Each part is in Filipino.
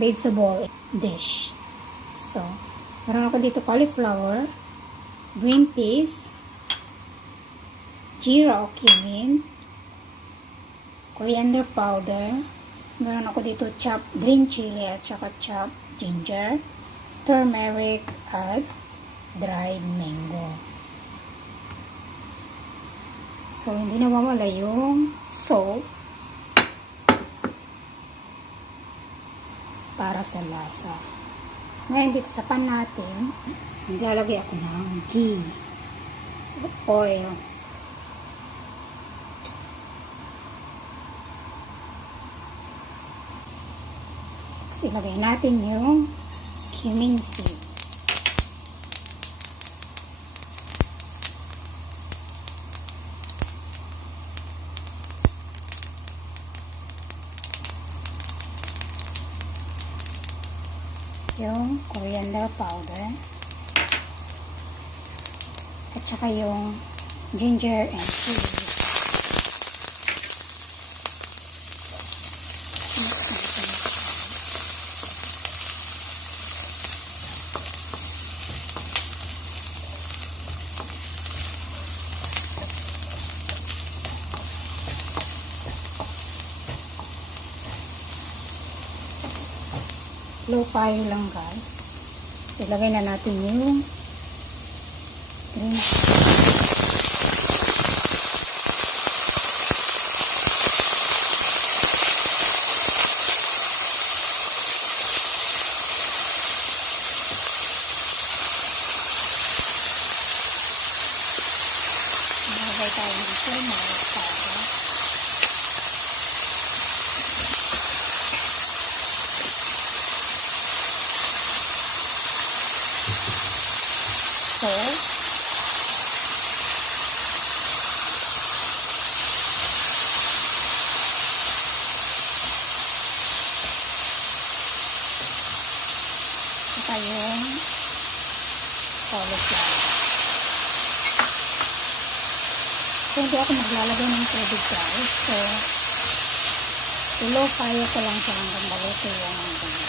vegetable dish. So, meron ako dito cauliflower, green peas, jeera o cumin, coriander powder, meron ako dito chopped green chili at saka chopped ginger, turmeric at dried mango. So, hindi nawawala yung salt para sa lasa. Ngayon dito sa pan natin, naglalagay ako ng ghee, oil. Ilagay natin yung cumin seed. Yung coriander powder at saka yung ginger and chili. Low fire lang guys. So, ilagay na natin yung green ilagay tayo ng turmeric powder. Salt, saka yung cauliflower. So, hindi ako maglalagay ng tubig guys. So, low fire ko lang siya hanggang maluto yung hanggang.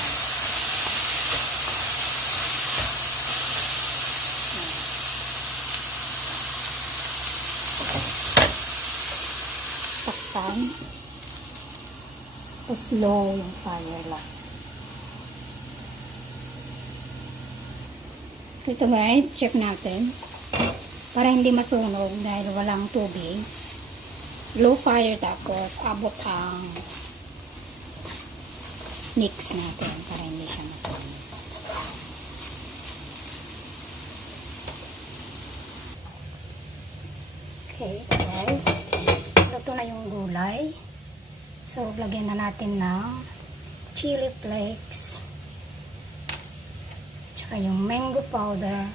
Takpan. So, slow yung fire lang. Ito guys, check natin. Para hindi masunog dahil walang tubig. Low fire tapos abot ang mix natin para hindi siya masunog. Okay guys. Ito na yung gulay. So, lagyan na natin ng chili flakes. Tsaka yung mango powder.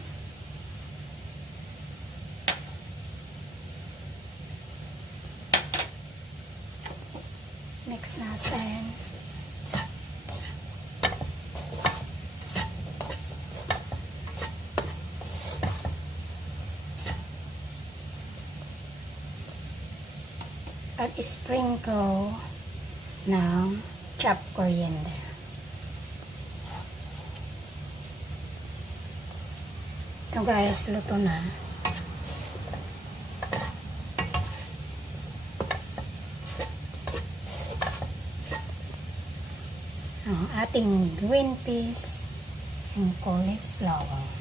Mix natin. At sprinkle ng chopped coriander. Ito guys, luto na. Ang ating green peas and cauliflower.